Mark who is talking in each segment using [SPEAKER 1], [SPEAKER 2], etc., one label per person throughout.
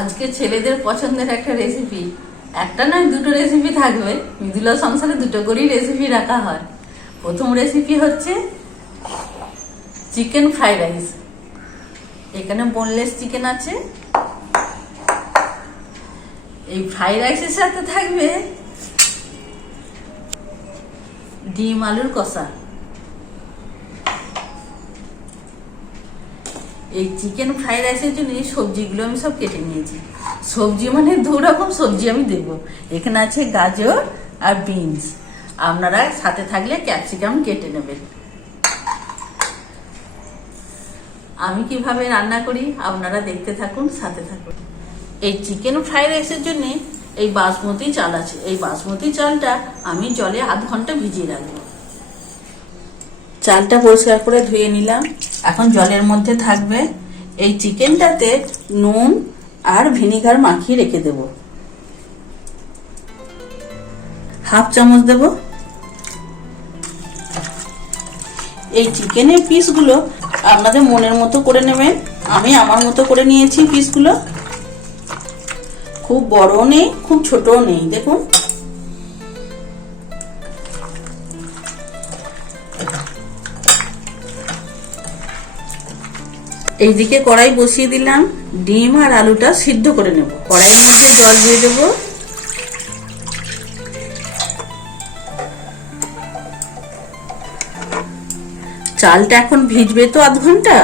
[SPEAKER 1] আজকে ছেলেদের পছন্দের একটা রেসিপি একটা নয়, দুটো রেসিপি থাকবে। মৃদুলা সংসারে দুটো করেই রেসিপি রাখা হয়। প্রথম রেসিপি হচ্ছে চিকেন ফ্রাইড রাইস এখানে বোনলেস চিকেন আছে। এই ফ্রাইড রাইসের সাথে থাকবে ডিম আলুর কষা। এই চিকেন ফ্রাইড রাইসের জন্য এই সবজিগুলো আমি সব কেটে নিয়েছি। সবজি মানে দু রকম সবজি আমি দেব। এখানে আছে গাজর আর বিনস। আপনারা সাথে থাকলে ক্যাপসিকাম কেটে নেবেন। আমি কীভাবে রান্না করি আপনারা দেখতে থাকুন, সাথে থাকুন। এই চিকেন ফ্রাইড রাইসের জন্য এই বাসমতি চাল আছে। এই বাসমতি চালটা আমি জলে আধ ঘণ্টা ভিজিয়ে রাখব। চালটা পরিষ্কার করে ধুয়ে নিলাম। এখন জলের মধ্যে থাকবে এই চিকেনটাতে নুন আর ভিনিগার মাখিয়ে রেখে দেব। হাফ চামচ দেব। এই চিকেনের পিসগুলো আপনাদের মনের মতো করে নেবেন। আমি আমার মতো করে নিয়েছি পিসগুলো। খুব বড়ও নেই, খুব ছোটও নেই, দেখুন। এইদিকে কড়াই বসিয়ে দিলাম, ডিম আর আলুটা সিদ্ধ করে নেব। কড়াইয়ের মধ্যে জল দিয়ে দেব। চালটা এখন ভিজবে তো আধ ঘণ্টা,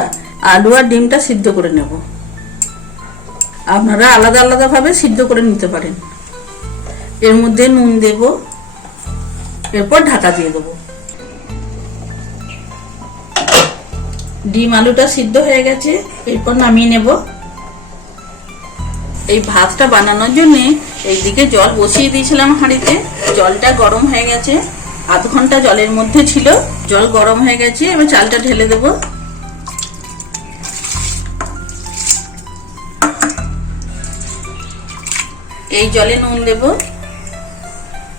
[SPEAKER 1] আলু আর ডিমটা সিদ্ধ করে নেব। আপনারা আলাদা আলাদা ভাবে সিদ্ধ করে নিতে পারেন। এর মধ্যে নুন দেব, এরপর ঢাকা দিয়ে দেবো। ডিম আলুটা সিদ্ধ হয়ে গেছে, এরপর নামিয়ে নেব। এই ভাতটা বানানোর জন্য এইদিকে জল বসিয়ে দিয়েছিলাম হাঁড়িতে। জলটা গরম হয়ে গেছে, আধ ঘণ্টা জলের মধ্যে ছিল। জল গরম হয়ে গেছে, এবার চালটা ঢেলে দেব। এই জলে নুন দেব।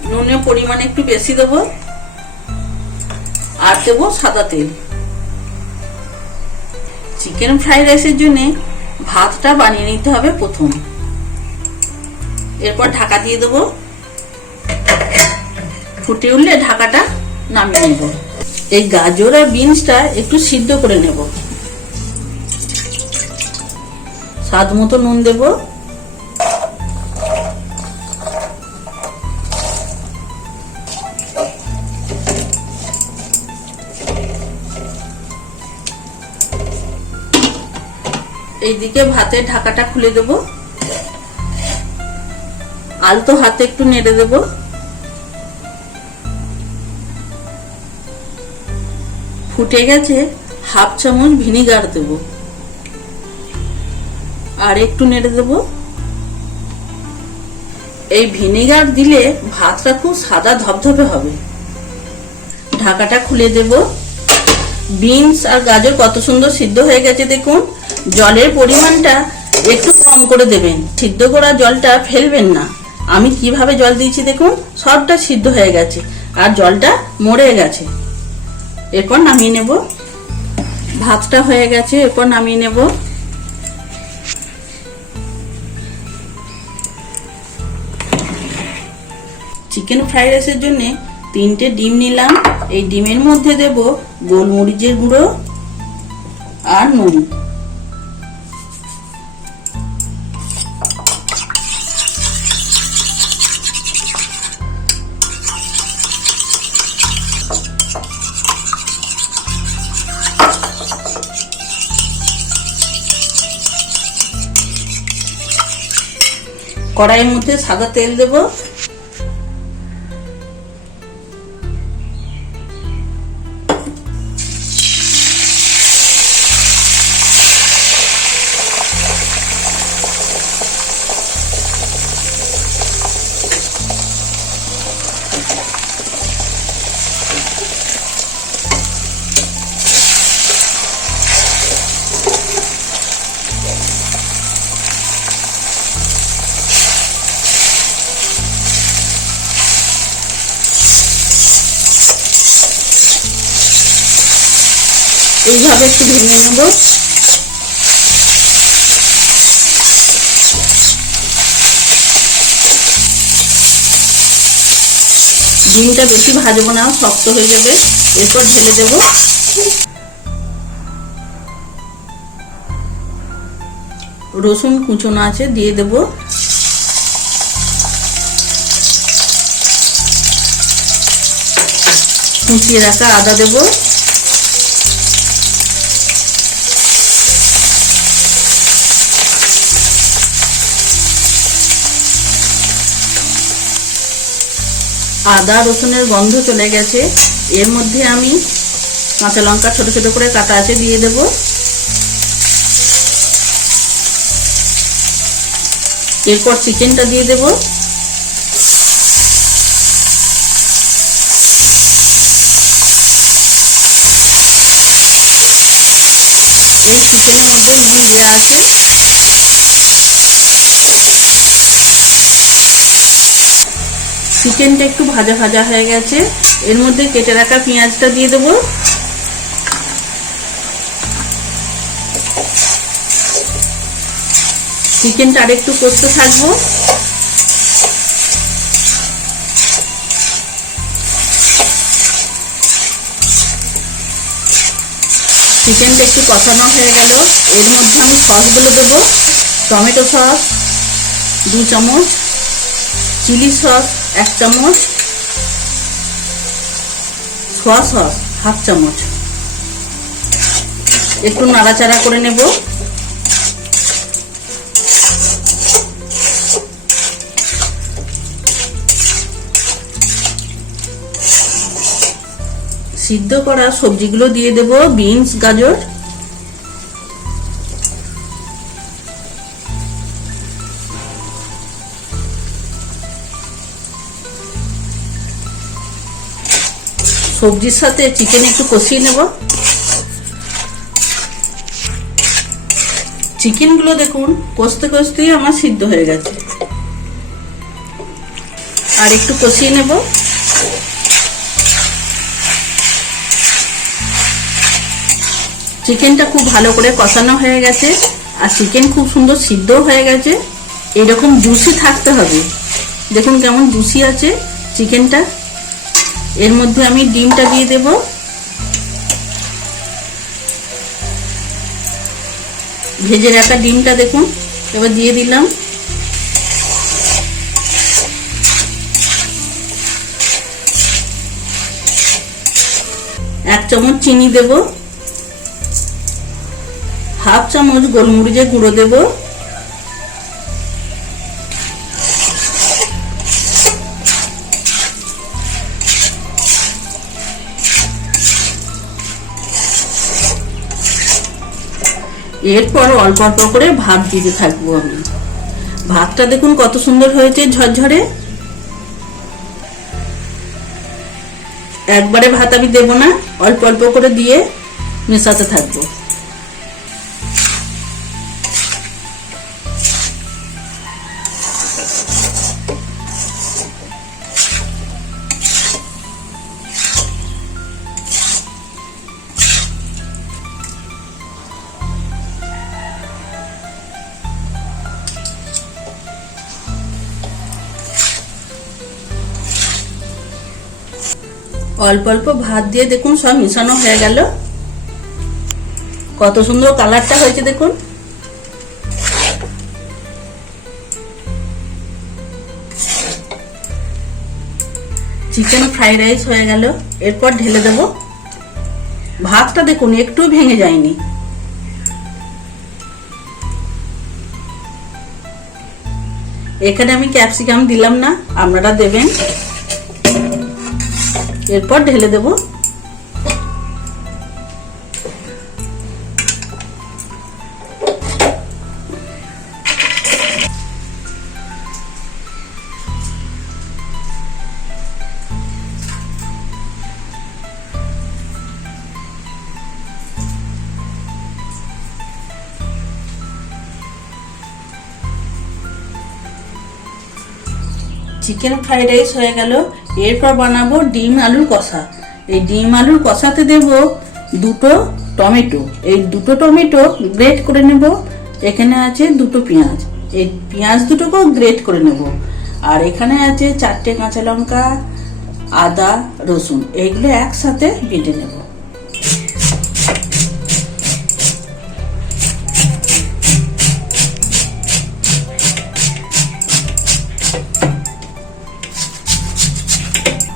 [SPEAKER 1] নুনের পরিমাণ একটু বেশি দেব। আর দেবো সাদা তেল। চিকেন ফ্রাইড রাইসের জন্য ভাতটা বানিয়ে নিতে হবে প্রথম। এরপর ঢাকা দিয়ে দেবো। ফুটে উঠলে ঢাকাটা নামিয়ে নেব। এই গাজর আর বিনসটা একটু সিদ্ধ করে নেব। স্বাদ মতো নুন দেব। এইদিকে ভাতের ঢাকাটা খুলে দেব। আলতো হাতে একটু নেড়ে দেব। ফুটে গেছে হাফ চামচ ভিনিগার দেব। আর একটু নেড়ে দেব। এই ভিনিগার দিলে ভাতটা খুব সাদা ধপধপে হবে। ঢাকাটা খুলে দেব। বিনস আর গাজর কত সুন্দর সিদ্ধ হয়ে গেছে দেখুন। জলের পরিমাণটা একটু কম করে দেবেন। সিদ্ধ করা জলটা ফেলবেন না। আমি কীভাবে জল দিয়েছি দেখুন? সবটা সিদ্ধ হয়ে গেছে। আর জলটা মরে গেছে। এরপর নামিয়ে নেব। ভাতটা হয়ে গেছে, এরপর নামিয়ে নেব। চিকেন ফ্রাইড রাইসের জন্য তিনটে ডিম নিলাম। এই ডিমের মধ্যে দেব গোলমরিচের গুঁড়ো আর নুন। কড়াইয়ের মধ্যে সাদা তেল দেব। এইভাবে একটু ভেঙে নেব। ডিমটা বেশি ভাজবো না, শক্ত হয়ে যাবে। এরপর ঢেলে দেব। রসুন কুচনো আছে, দিয়ে দেব। কুচিয়ে রাখা আদা দেবো। আদা রসুনের গন্ধ চলে গেছে। এর মধ্যে আমি কাঁচা লঙ্কা ছোট ছোট করে কাটা আছে দিয়ে দেবো। এরপর চিকেনটা দিয়ে দেব। এই চিকেনের মধ্যে ঘি দেওয়া আছে চিকেনটা একটু ভাজা ভাজা হয়ে গেছে। এর মধ্যে কেটে রাখা পেঁয়াজটা দিয়ে দেবো। চিকেনটা আরেকটু কষতে থাকব। চিকেনটা একটু কষানো হয়ে গেল। এর মধ্যে আমি সসগুলো দেবো। টমেটো সস, দু চামচ, চিলি সস এক চামচ সোয়া সস, হাফ চামচ। একটু নাড়াচাড়া করে নেব। সিদ্ধ করা সবজিগুলো দিয়ে দেব, বিনস, গাজর। সবজির সাথে চিকেন একটু কষিয়ে নেব। চিকেনগুলো দেখুন, কষতে কষতেই আমার সিদ্ধ হয়ে গেছে। আর একটু কষিয়ে নেব। চিকেনটা খুব ভালো করে কষানো হয়ে গেছে, আর চিকেন খুব সুন্দর সিদ্ধ হয়ে গেছে। এরকম জুসি থাকতে হবে। দেখুন কেমন জুসি আছে চিকেনটা। এর মধ্যে আমি ডিমটা দিয়ে দেব। ভেজে রাখা ডিমটা দেখুন, এবার দিয়ে দিলাম। এক চামচ চিনি দেবো। হাফ চামচ গোলমরিচের গুঁড়ো দেব। এরপর অল্প অল্প করে ভাত দিতে থাকব আমি। ভাতটা দেখুন কত সুন্দর হয়েছে ঝরঝরে। একবারে ভাত আমি দেবো না, অল্প অল্প করে দিয়ে মেশাতে থাকব। অল্প অল্প ভাত দিয়ে দেখুন, সব মিশানো হয়ে গেল। কত সুন্দর কালারটা হয়েছে, দেখুন। চিকেন ফ্রাইড রাইস হয়ে গেল। এরপর ঢেলে দেব। ভাতটা দেখুন, একটু ভেঙে যায়নি। এখানে আমি ক্যাপসিকাম দিলাম না, আপনারা দেবেন। এরপর ঢেলে দেব। চিকেন ফ্রাইড রাইস হয়ে গেল। এরপর বানাবো ডিম আলুর কষা। এই ডিম আলুর কষাতে দেব দুটো টমেটো। এই দুটো টমেটো গ্রেট করে নেব। এখানে আছে দুটো পেঁয়াজ। এই পেঁয়াজ দুটোকেও গ্রেট করে নেব। আর এখানে আছে চারটে কাঁচা লঙ্কা, আদা, রসুন। এইগুলো একসাথে বেটে নেব।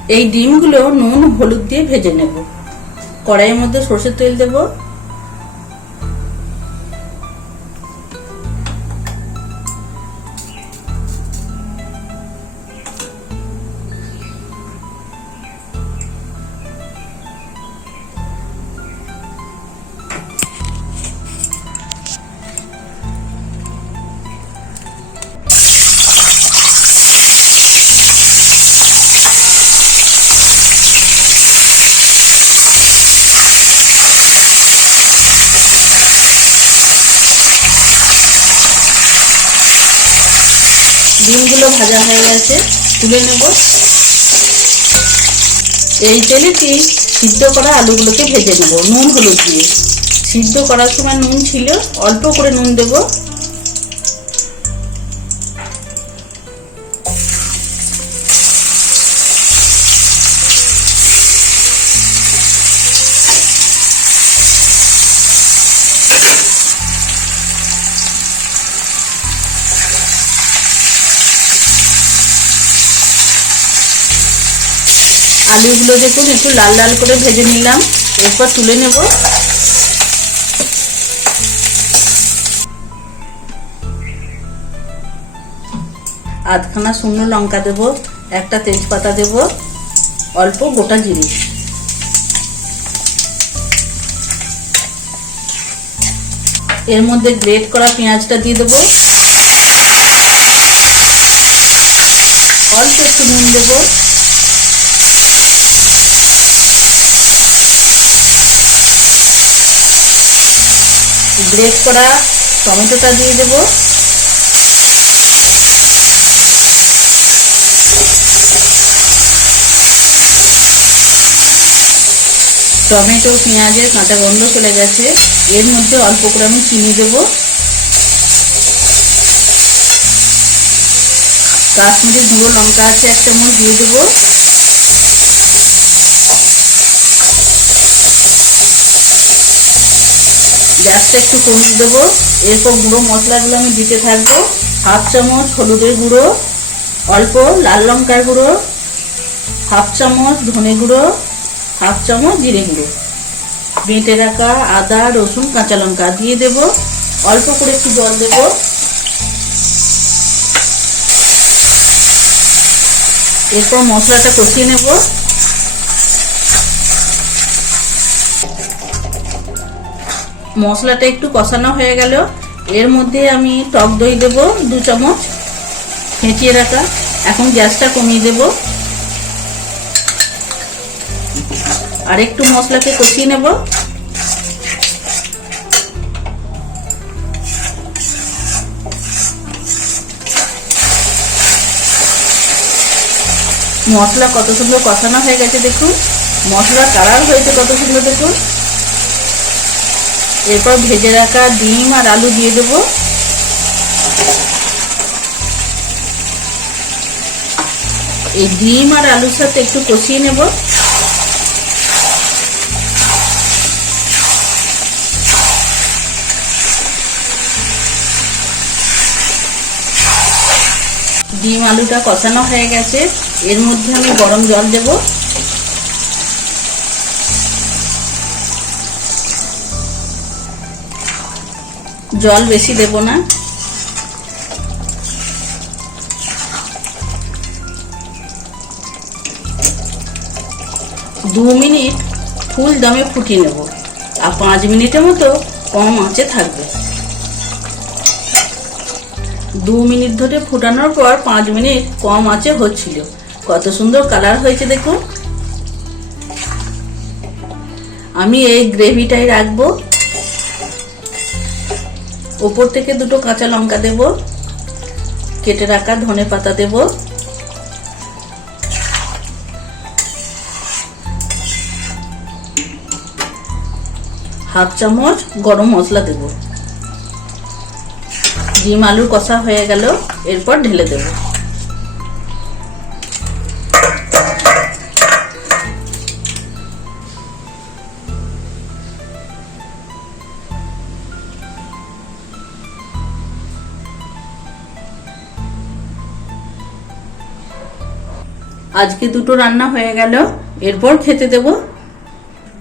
[SPEAKER 1] এই ডিমগুলো নুন হলুদ দিয়ে ভেজে নেব। কড়াইয়ের মধ্যে সর্ষের তেল দেব। ডিমগুলো ভাজা হয়ে গেছে, তুলে নেব। এই তেলেটি সিদ্ধ করা আলুগুলোকে ভেজে নেব, নুন হলুদ দিয়ে। সিদ্ধ করার সময় নুন ছিল, অল্প করে নুন দেব। আলুগুলো দেখুন একটু লাল লাল করে ভেজে নিলাম। এরপর তুলে নেব। আধখানা শুকনো লঙ্কা দেব, একটা তেজপাতা দেব, অল্প গোটা জিরে। এর মধ্যে গ্রেট করা পেঁয়াজটা দিয়ে দেবো। অল্প একটু নুন দেবো। গ্রেট করা টমেটোটা দিয়ে দেব। টমেটো, পেঁয়াজের কাঁচা গন্ধ চলে গেছে। এর মধ্যে অল্প করে আমি চিনি দেব। কাশ্মীরি গুঁড়ো লঙ্কা আছে এক চামচ দিয়ে দেবো। গ্যাসটা একটু কমিয়ে দেবো। এরপর গুঁড়ো মশলাগুলো আমি দিতে থাকব। হাফ চামচ হলুদের গুঁড়ো, অল্প লাল লঙ্কার গুঁড়ো, হাফ চামচ ধনে গুঁড়ো, হাফ চামচ জিরে গুঁড়ো। বেটে রাখা আদা, রসুন, কাঁচা লঙ্কা দিয়ে দেব। অল্প করে একটু জল দেব। এরপর মশলাটা কষিয়ে নেব। মশলাটা একটু কষানো হয়ে গেল। এর মধ্যে আমি টক দই দেব, দু চামচ। ফেঁচিয়ে রাখা। এখন গ্যাসটা কমিয়ে দেব। আর একটু মশলাকে কষিয়ে নেব। মশলা কত সুন্দর কষানো হয়ে গেছে দেখুন। মশলা কালার হয়েছে কত সুন্দর দেখুন। এরপর ভেজে রাখা ডিম আর আলু দিয়ে দেব। এই ডিম আর আলুর সাথে একটু কষিয়ে নেব। ডিম আলুটা কষানো হয়ে গেছে। এর মধ্যে আমি গরম জল দেবো। জল বেশি দেব না। দু মিনিট ফুল দমে ফুটিয়ে নেব, আর পাঁচ মিনিটের মতো কম আঁচে থাকবে। দু মিনিট ধরে ফুটানোর পর পাঁচ মিনিট কম আঁচে হচ্ছিল। কত সুন্দর কালার হয়েছে দেখুন। আমি এই গ্রেভিটাই রাখব। ওপর থেকে দুটো কাঁচা লঙ্কা দেব, কেটে রাখা ধনে পাতা দেব। হাফ চামচ গরম মশলা দেব। ডিম আলুর কষা হয়ে গেল, এরপর ঢেলে দেব। আজকে দুটো রান্না হয়ে গেল। এরপর খেতে দেব।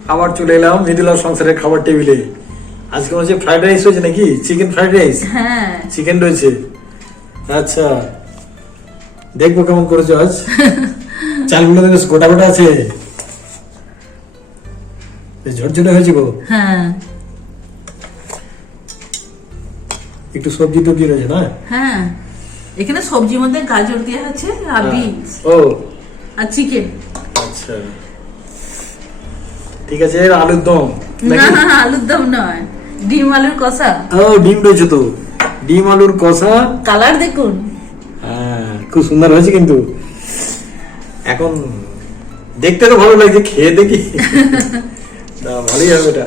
[SPEAKER 2] আবার চলে এলাম মৃদুলার সংসারের খাবার টেবিলে। আজকে হচ্ছে ফ্রাইড রাইস হয়েছে নাকি? Chicken fried rice?
[SPEAKER 1] হ্যাঁ।
[SPEAKER 2] চিকেন রয়েছে। আচ্ছা। দেখব কেমন করেছ আজ। চালগুলো বেশ গোটা গোটা আছে। ঝরঝরে হয়েছে গো।
[SPEAKER 1] হ্যাঁ।
[SPEAKER 2] একটু সবজি টবজি রয়েছে না?
[SPEAKER 1] হ্যাঁ। এখানে সবজির মধ্যে গাজর দেওয়া আছে আর বিনস।
[SPEAKER 2] ও।
[SPEAKER 1] আর চিকেন
[SPEAKER 2] আচ্ছা। ঠিক আছে আলুর দম
[SPEAKER 1] না না আলুর দম নয়। ডিম আলুর কষা।
[SPEAKER 2] ও ডিম রয়েছে তো। ডিম আলুর কষা।
[SPEAKER 1] কালার দেখুন।
[SPEAKER 2] হ্যাঁ খুব সুন্দর হয়েছে কিন্তু। এখন দেখতে তো ভালো লাগছে খেয়ে দেখি। না ভালোই হবে এটা।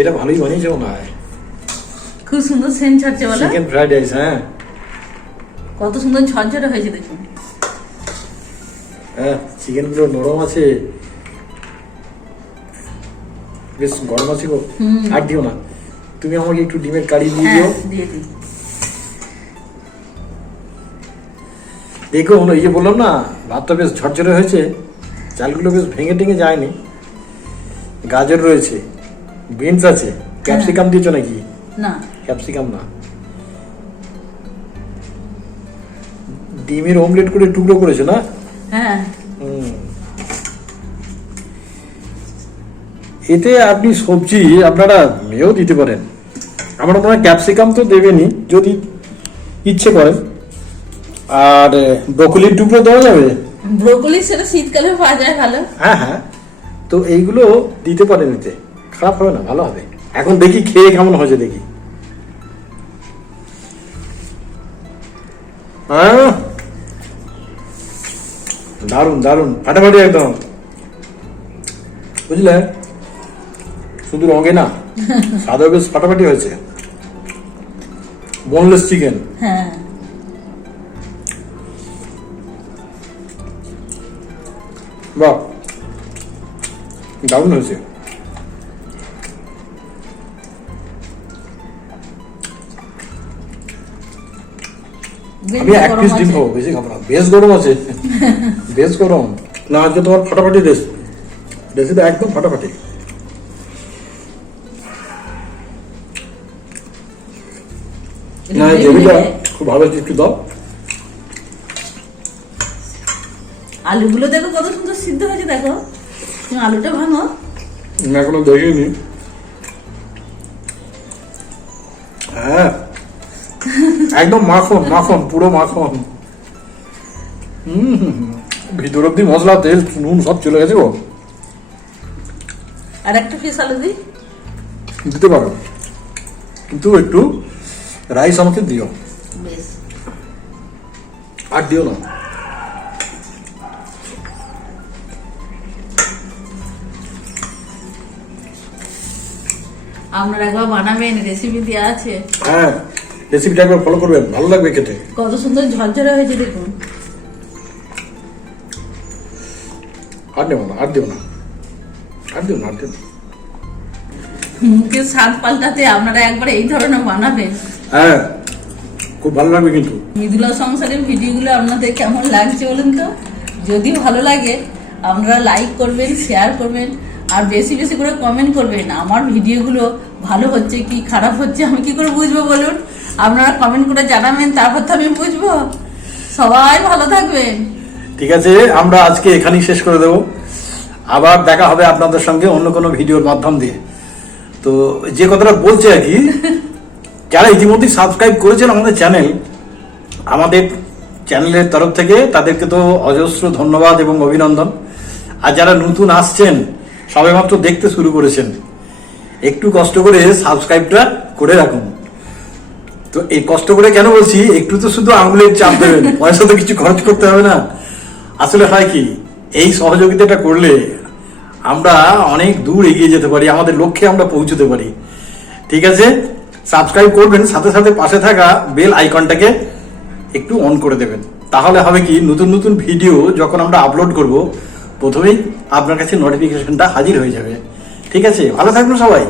[SPEAKER 2] এটা ভালোই বানিয়েছে মনে হয়।
[SPEAKER 1] খুব সুন্দর সেন্ট ছাড়ছে বলো।
[SPEAKER 2] চিকেন ফ্রাইড রাইস হ্যাঁ।
[SPEAKER 1] কত সুন্দর ঝরঝরে হয়েছে দেখুন।
[SPEAKER 2] হ্যাঁ চিকেনগুলো নরম আছে। বেশ গরম আছে গো। আর দিও না। তুমি আমাকে একটু ডিমের কারি দিয়ে
[SPEAKER 1] হ্যাঁ
[SPEAKER 2] দিও। দেখো এই যে বললাম না ভাতটা বেশ ঝরঝরে হয়েছে। চালগুলো বেশ ভেঙে টেঙে যায়নি। গাজর রয়েছে বিনস আছে। ক্যাপসিকাম দিয়েছ নাকি?
[SPEAKER 1] না।
[SPEAKER 2] ক্যাপসিকাম না। ডিমের অমলেট করে টুকরো করেছ না?
[SPEAKER 1] হ্যাঁ।
[SPEAKER 2] এতে আপনি সবজি আপনারা মেয়েও দিতে পারেন। আমার মনে হয় ক্যাপসিকাম তো দেবেনই যদি ইচ্ছে করেন আর ব্রকলির টুকরো দেওয়া যাবে?
[SPEAKER 1] ব্রোকলি সেটা শীতকালে পাওয়া যায় ভালো।
[SPEAKER 2] হ্যাঁ হ্যাঁ। তো এইগুলো দিতে পারেন এতে। খারাপ হবে না ভালো হবে। এখন দেখি খেয়ে কেমন হয়েছে দেখি। হ্যাঁ দারুণ দারুণ ফাটাফাটি একদম। বুঝলে? শুধু রঙে না সাদা বেশ ফাটাফাটি হয়েছে। বোনলেস চিকেন
[SPEAKER 1] হ্যাঁ।
[SPEAKER 2] বাহ দারুণ হয়েছে। আমি এক পিস ডিম খাব বেশি খাব না। বেশ গরম আছে। বেশ গরম। না আজকে তোমার ফাটাফাটি রেস রেসিপি একদম ফাটাফাটি। না গ্রেভিটা খুব ভালো একটু দাও।
[SPEAKER 1] আলুগুলো দেখো কত সুন্দর সিদ্ধ হয়েছে দেখো। আলুটা ভাঙো।
[SPEAKER 2] না এখনও দেখিনি। হ্যাঁ। একদম মাখন মাখন পুরো মাখন। হুম ভিতর অব্দি মশলা তেল নুন সব চলে গেছে গো।
[SPEAKER 1] আর একটা পিস আলু দিই?
[SPEAKER 2] দিতে পারো। কিন্তু একটু রাইস আমাকে দিও। আর দিও না।
[SPEAKER 1] আপনারা একবার বানাবেন রেসিপি দেওয়া আছে।
[SPEAKER 2] হ্যাঁ। রেসিপিটা একবার ফলো করবেন ভালো লাগবে খেতে।
[SPEAKER 1] কত সুন্দর ঝরঝরে হয়েছে দেখুন।
[SPEAKER 2] আর দেবো না আর দিও না। আর দিও না আর না।
[SPEAKER 1] মুখে স্বাদ পাল্টাতে আপনারা একবার এই ধরনের বানাবেন।
[SPEAKER 2] হ্যাঁ খুব ভালো লাগবে কিন্তু।
[SPEAKER 1] মৃদুলা সংসারের ভিডিওগুলো আপনাদের কেমন লাগছে বলুন তো? যদি ভালো লাগে আপনারা লাইক করবেন শেয়ার করবেন আর বেশি বেশি করে কমেন্ট করবেন। আমার ভিডিওগুলো ভালো হচ্ছে কি খারাপ হচ্ছে আমি কি করে বুঝব বলুন? আপনারা কমেন্ট করে জানাবেন তারপর তো আমি বুঝব। সবাই ভালো থাকবেন।
[SPEAKER 2] ঠিক আছে আমরা আজকে এখানেই শেষ করে দেব। আবার দেখা হবে আপনাদের সঙ্গে অন্য কোনো ভিডিওর মাধ্যম দিয়ে। তো যে কথাটা বলছে আর কি যারা ইতিমধ্যে সাবস্ক্রাইব করেছেন আমাদের চ্যানেল আমাদের চ্যানেলের তরফ থেকে তাদেরকে তো অজস্র ধন্যবাদ এবং অভিনন্দন। আর যারা নতুন আসছেন সবেমাত্র দেখতে শুরু করেছেন একটু কষ্ট করে সাবস্ক্রাইবটা করে রাখুন। তো এই কষ্ট করে কেন বলছি? একটু তো শুধু আঙুলের চাপ দেবেন। পয়সা তো কিছু খরচ করতে হবে না। আসলে হয় কি, এই সহযোগিতাটা করলে আমরা অনেক দূর এগিয়ে যেতে পারি, আমাদের লক্ষ্যে আমরা পৌঁছতে পারি। ঠিক আছে? সাবস্ক্রাইব করবেন, সাথে সাথে পাশে থাকা বেল আইকনটাকে একটু অন করে দেবেন। তাহলে হবে কি, নতুন নতুন ভিডিও যখন আমরা আপলোড করব, প্রথমেই আপনার কাছে নোটিফিকেশনটা হাজির হয়ে যাবে। ঠিক আছে? ভালো থাকবেন সবাই।